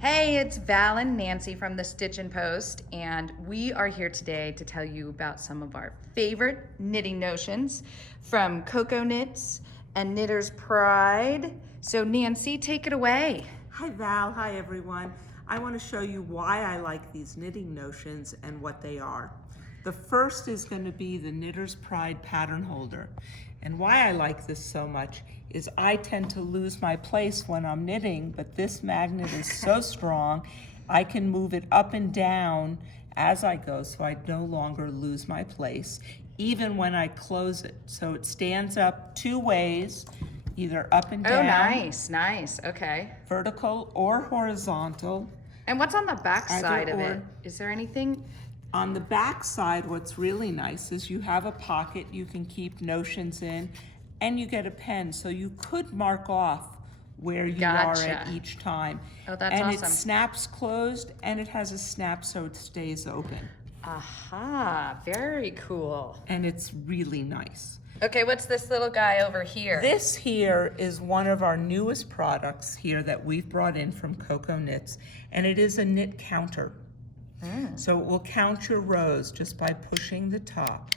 Hey, it's Val and Nancy from the Stitchin Post, and we are here today to tell you about some of our favorite knitting notions from Cocoknits and Knitter's Pride. So Nancy, take it away. Hi Val, hi everyone. I want to show you why I like these knitting notions and what they are. The first is going to be the Knitter's Pride pattern holder. And why I like this so much is I tend to lose my place when I'm knitting, but this magnet is so strong, I can move it up and down as I go so I no longer lose my place, even when I close it. So it stands up two ways, either up and down. Oh, nice, okay. Vertical or horizontal. And what's on the back side of or. it? Is there anything? On the back side, what's really nice is you have a pocket you can keep notions in, and you get a pen, so you could mark off where you are at each time. Oh, that's and awesome. And it snaps closed, and it has a snap so it stays open. Aha, very cool. And it's really nice. Okay, what's this little guy over here? This here is one of our newest products here that we've brought in from Cocoknits, and it is a knit counter. So it will count your rows just by pushing the top.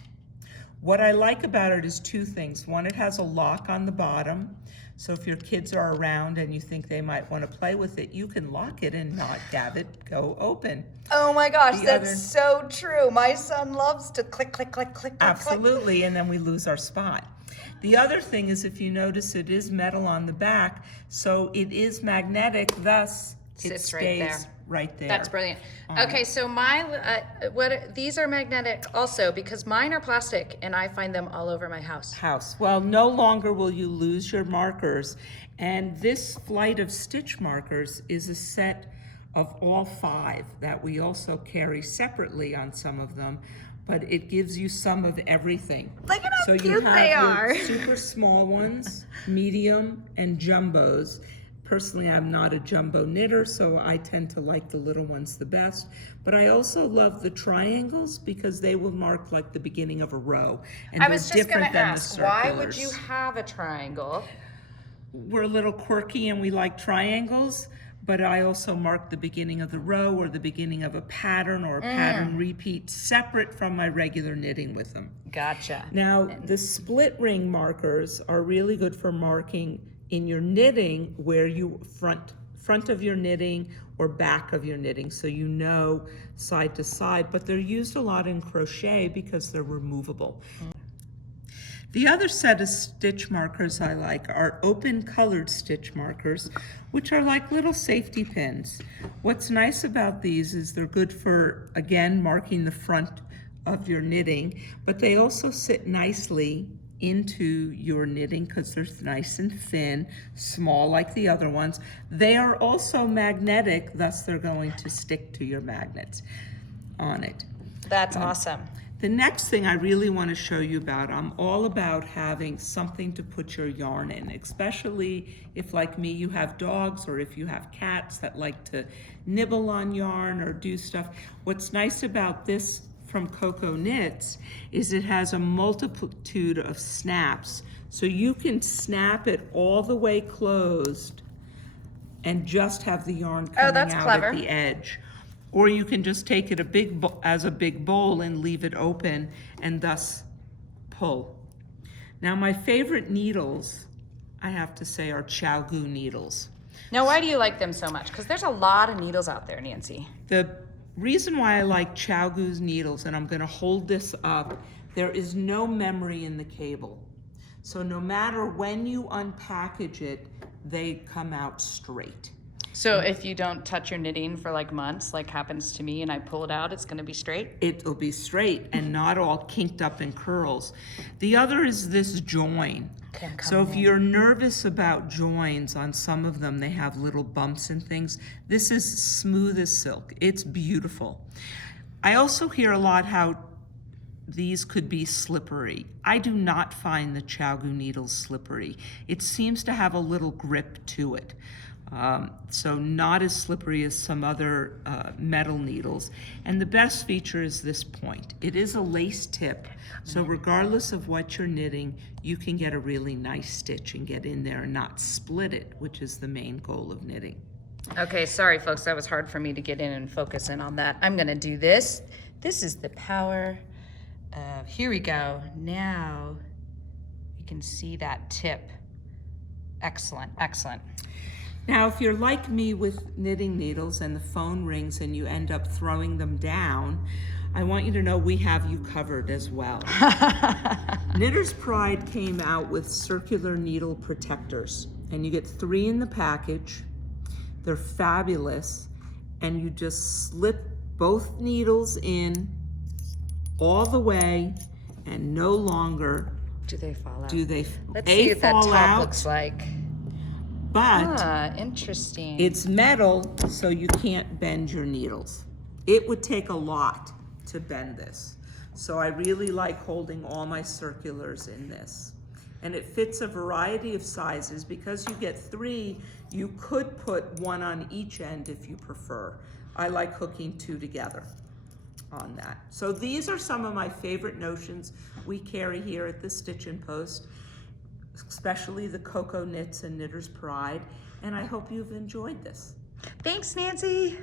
What I like about it is two things. One, it has a lock on the bottom, so if your kids are around and you think they might want to play with it, you can lock it and not have it go open. Oh my gosh, that's so true. My son loves to click, click, click, click, Absolutely, click. And then we lose our spot. The other thing is, if you notice, it is metal on the back, so it is magnetic, thus it stays right there. That's brilliant. Okay, so these are magnetic also, because mine are plastic and I find them all over my house. Well, no longer will you lose your markers, and this flight of stitch markers is a set of all 5 that we also carry separately on some of them, but it gives you some of everything. Look at how cute they are. Super small ones, medium, and jumbos. Personally, I'm not a jumbo knitter, so I tend to like the little ones the best. But I also love the triangles because they will mark like the beginning of a row. And I was just going to ask, why circulars. would you have a triangle? We're a little quirky and we like triangles, but I also mark the beginning of the row or the beginning of a pattern or a pattern repeat separate from my regular knitting with them. Gotcha. Now, the split ring markers are really good for marking in your knitting where you front of your knitting or back of your knitting, so you know side to side, but they're used a lot in crochet because they're removable. The other set of stitch markers I like are open colored stitch markers, which are like little safety pins. What's nice about these is they're good for, again, marking the front of your knitting, but they also sit nicely into your knitting because they're nice and thin, small like the other ones. They are also magnetic, thus they're going to stick to your magnets on it. That's awesome. The next thing I really want to show you about, I'm all about having something to put your yarn in, especially if, like me, you have dogs or if you have cats that like to nibble on yarn or do stuff. What's nice about this from Cocoknits is it has a multitude of snaps, so you can snap it all the way closed and just have the yarn coming out at the edge. Or you can just take it as a big bowl and leave it open and thus pull. Now, my favorite needles, I have to say, are Chow-Goo needles. Now, why do you like them so much? Because there's a lot of needles out there, Nancy. The reason why I like Chow-Goo's needles, and I'm going to hold this up, there is no memory in the cable. So no matter when you unpackage it, they come out straight. So if you don't touch your knitting for like months, like happens to me, and I pull it out, it's going to be straight? It'll be straight and not all kinked up in curls. The other is this join. Okay, so if you're nervous about joins, on some of them they have little bumps and things. This is smooth as silk. It's beautiful. I also hear a lot how these could be slippery. I do not find the Chow-Goo needles slippery. It seems to have a little grip to it. So not as slippery as some other metal needles. And the best feature is this point. It is a lace tip, so regardless of what you're knitting, you can get a really nice stitch and get in there and not split it, which is the main goal of knitting. Okay, sorry folks, that was hard for me to get in and focus in on that. I'm gonna do this. This is the power of, here we go. Now you can see that tip. Excellent, excellent. Now, if you're like me with knitting needles and the phone rings and you end up throwing them down, I want you to know we have you covered as well. Knitter's Pride came out with circular needle protectors, and you get 3 in the package. They're fabulous, and you just slip both needles in all the way, and no longer Do they fall out? do they Let's see what that fall top out, looks like. but Interesting. it's metal, so you can't bend your needles. It would take a lot to bend this. So I really like holding all my circulars in this. And it fits a variety of sizes. Because you get 3, you could put 1 on each end if you prefer. I like hooking 2 together on that. So these are some of my favorite notions we carry here at the Stitchin Post, especially the Cocoknits and Knitter's Pride, and I hope you've enjoyed this. Thanks, Nancy.